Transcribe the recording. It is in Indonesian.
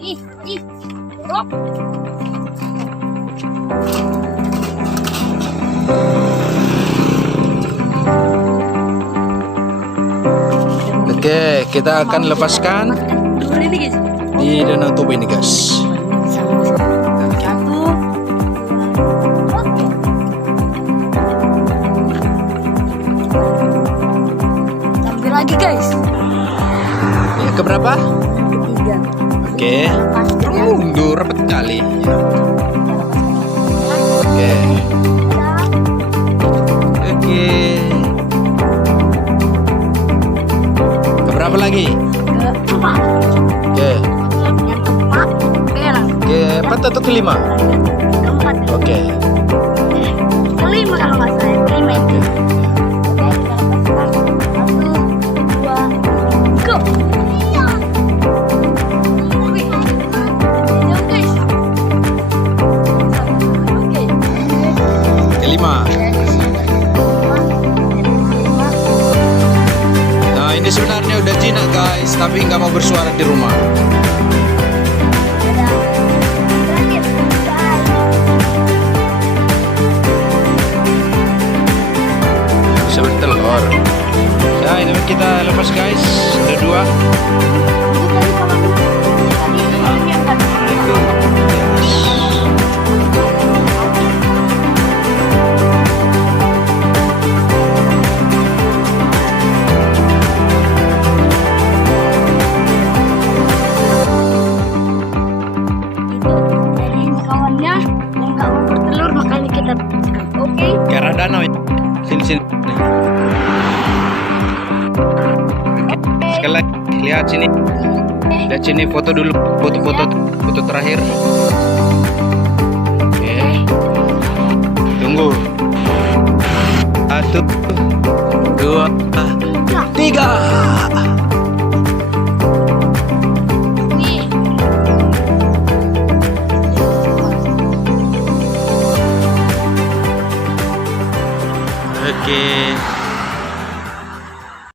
ih, jorok. Oke, kita akan lepaskan Dulu ini guys. di Danau Toba ini, guys. Satu. Sampai lagi guys. Yang keberapa? Ketiga. Oke. Lepaskan ya. Mundur rapat kali. Oke. Oke. Keberapa lagi? Keempat. Oke. Yang keempat perang. Keempat atau kelima? Keempat. Oke. Kelima kalau nggak salah. Kelima itu. Oke. Oke, kita lepaskan. Satu, dua, go. Wih. Jauh, guys. Oke. Kelima. Nah, ini sebenarnya udah jinak, guys, tapi nggak mau bersuara di rumah. Dadah. Terakhir. Bye. Bisa bertelur. Nah, ini kita lepas, guys. Ada dua. Itu tadi kawannya. Tadi ini yang tadi. Itu. Yes. Itu dari kawannya yang nggak mau bertelur, makanya kita lepaskan. Oke. Ke arah danau ya. Sini sini. Sekali lagi, lihat sini. Lihat sini, foto dulu. Foto terakhir. Oke. Tunggu. 1, 2, 3. Nih. Oke.